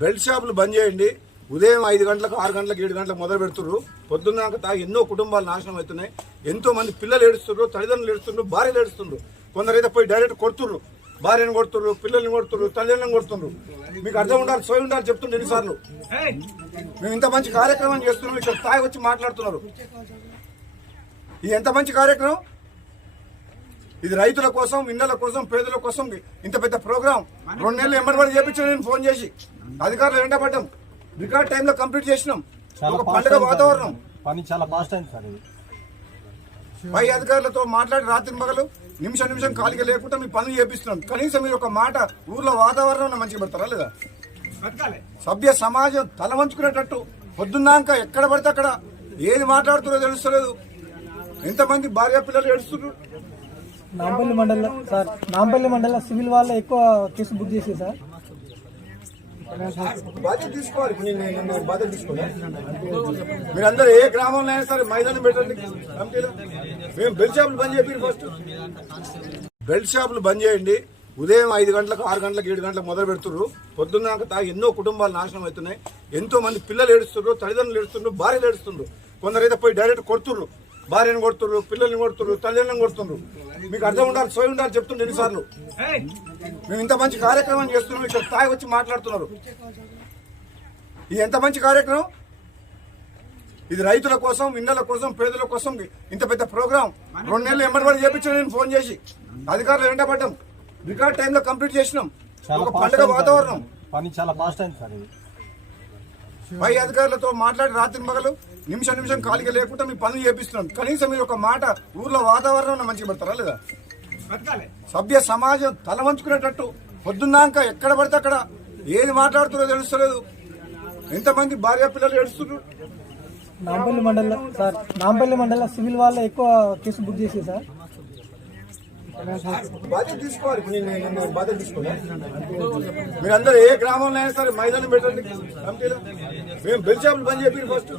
Belt షాపులు బంద్ చేయండి. ఉదయం ఐదు గంటలకు ఆరు గంటలకు ఏడు గంటలకు మొదలు పెడుతున్నారు పొద్దున్నాక తాగి ఎన్నో కుటుంబాలు నాశనం అవుతున్నాయి. ఎంతో మంది పిల్లలు ఏడుస్తున్నారు తల్లిదండ్రులు ఏడుస్తున్నారు భార్యలు ఏడుస్తున్నారు కొందరైతే పోయి డైరెక్ట్ కొడుతున్నారు భార్యను కొడుతున్నారు పిల్లల్ని కొడుతున్నారు తల్లిదండ్రులను కొడుతున్నారు మీకు అర్థం ఉండాలి సోయి ఉండాలి చెప్తుండే ఎన్నిసార్లు. మేము ఇంత మంచి కార్యక్రమం చేస్తున్నాం ఇక్కడ తాగి వచ్చి మాట్లాడుతున్నారు. ఇది ఎంత మంచి కార్యక్రమం? ఇది రైతుల కోసం ఇళ్ళల కోసం పేదల కోసం ఇంత పెద్ద ప్రోగ్రాం. రెండు నెలలు ఎంబడి చేపించాను నేను ఫోన్ చేసి. అధికారులు ఎండబడ్డాం రికార్డ్ టైంలో కంప్లీట్ చేసినాం. ఒక పండుగ వాతావరణం. పని చాలా ఫాస్ట్ అయింది సార్ ఇది. పై అధికారులతో మాట్లాడి రాత్రి మగలు నిమిషం నిమిషం ఖాళీగా లేకుండా మీ పనులు చేపిస్తున్నాం. కనీసం మీరు ఒక మాట ఊర్లో వాతావరణం మంచిగా పెడతారా లేదా? సభ్య సమాజం తల వంచుకునేటట్టు పొద్దున్నాక ఎక్కడ పడితే అక్కడ ఏది మాట్లాడుతున్నారో తెలుస్తలేదు. ఎంతమంది భార్య పిల్లలు ఏడుస్తున్నారు? నాంపల్లి మండలం సార్ నాంపల్లి మండలం సివిల్ వాళ్ళ ఎక్కువ కేసు బుక్ చేసి సార్. బాధ్యత తీసుకోవాలి. ఇప్పుడు నేను- బాధ్యత తీసుకోవాలి మీరందరూ ఏ గ్రామంలో అయినా సరే మైదానం పెట్టండి. కమిటీలో. మేము బెల్ట్ షాపులు బంద్ చేయండి ఫస్ట్ బెల్ట్ షాపులు బంద్ చేయండి. ఉదయం ఐదు గంటలకు ఆరు గంటలకు ఏడు గంటలకు మొదలు పెడుతున్నారు పొద్దున్నాక తాగి ఎన్నో కుటుంబాలు నాశనం అవుతున్నాయి. ఎంతో మంది పిల్లలు ఏడుస్తున్నారు తల్లిదండ్రులు ఏడుస్తున్నారు భార్యలు ఏడుస్తున్నారు కొందరైతే పోయి డైరెక్ట్ కొడుతున్నారు భార్యను కొడుతున్నారు పిల్లల్ని కొడుతున్నారు తల్లిదండ్రులను కొడుతున్నారు మీకు అర్థం ఉండాలి సోయి ఉండాలి చెప్తుండే ఎన్నిసార్లు. మేము ఇంత మంచి కార్యక్రమం చేస్తున్నాం ఇక్కడ తాగి వచ్చి మాట్లాడుతున్నారు. ఇది ఎంత మంచి కార్యక్రమం? ఇది రైతుల కోసం ఇళ్ళల కోసం పేదల కోసం ఇంత పెద్ద ప్రోగ్రాం. రెండు నెలలు ఎంబడి చేపించాను నేను ఫోన్ చేసి. అధికారులు ఎండబడ్డాం రికార్డ్ టైంలో కంప్లీట్ చేసినాం. ఒక పండుగ వాతావరణం. పని చాలా ఫాస్ట్ అయింది సార్ ఇది. పై అధికారులతో మాట్లాడి రాత్రి మగలు నిమిషం నిమిషం ఖాళీగా లేకుండా మీ పనులు చేపిస్తున్నాం. కనీసం మీరు ఒక మాట ఊర్లో వాతావరణం మంచిగా పెడతారా లేదా? సభ్య సమాజం తల వంచుకునేటట్టు పొద్దున్నాక ఎక్కడ పడితే అక్కడ ఏది మాట్లాడుతున్నారో తెలుస్తలేదు. ఎంతమంది భార్య పిల్లలు ఏడుస్తున్నారు? నాంపల్లి మండలం సార్ నాంపల్లి మండలం సివిల్ వాళ్ళ ఎక్కువ కేసు బుక్ చేసి సార్. బాధ్యత తీసుకోవాలి. నేను- బాధ్యత తీసుకోవాలి మీరందరూ ఏ గ్రామంలో అయినా సరే మైదానం పెట్టండి. కమిటీలో. మేము బెల్ షాపులు బంద్ చెప్పి ఫస్ట్.